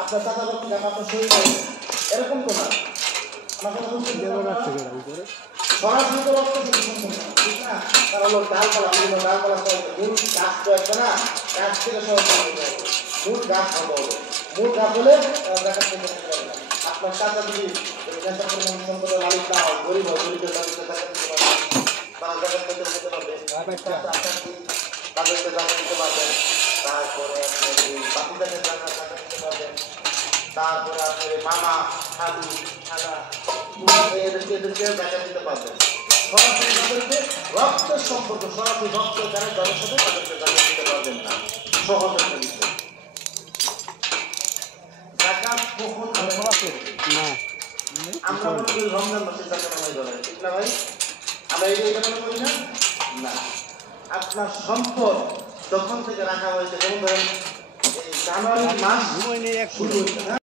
আপনার চাচা রক্ত টাকা আপনার শরীর এরকম তো না। আমার কথা বুঝতে সরাসরি তো রক্ত ঠিক না, তারা হলো ডালপালা, বিভিন্ন ডালপালা মূল গাছ তো একটা না, গাছ থেকে মূল গাছ হতে হবে। মূল গাছ হলে আপনার চাচা যদি মালিক না হয়, গরিব হয়, গরিবের তারা জায়গা থেকে যেতে পারবে, তাদেরকে জায়গা দিতে পারবেন। তারপরে আপনি বাকিদের জায়গা দিতে পারবেন। তারপরে আপনার মামা, খালু, খালা, এদেরকে জায়গা দিতে পারবেন। সরাসরি তাদেরকে রক্তের সম্পর্ক, সরাসরি রক্ত যারা যাদের সাথে তাদেরকে জায়গা দিতে পারবেন না। সহজ একটা বিষয়। জাকাত কখন না আমরা মনে করি রমজান মাসে জাকাত আদায় করা হয়, ঠিক না ভাই? আমরা এটা মনে করি না। না, আপনার সম্পদ যখন থেকে রাখা হয়েছে, যেমন ধরেন জানুয়ারি মাস শুরু হয়েছে।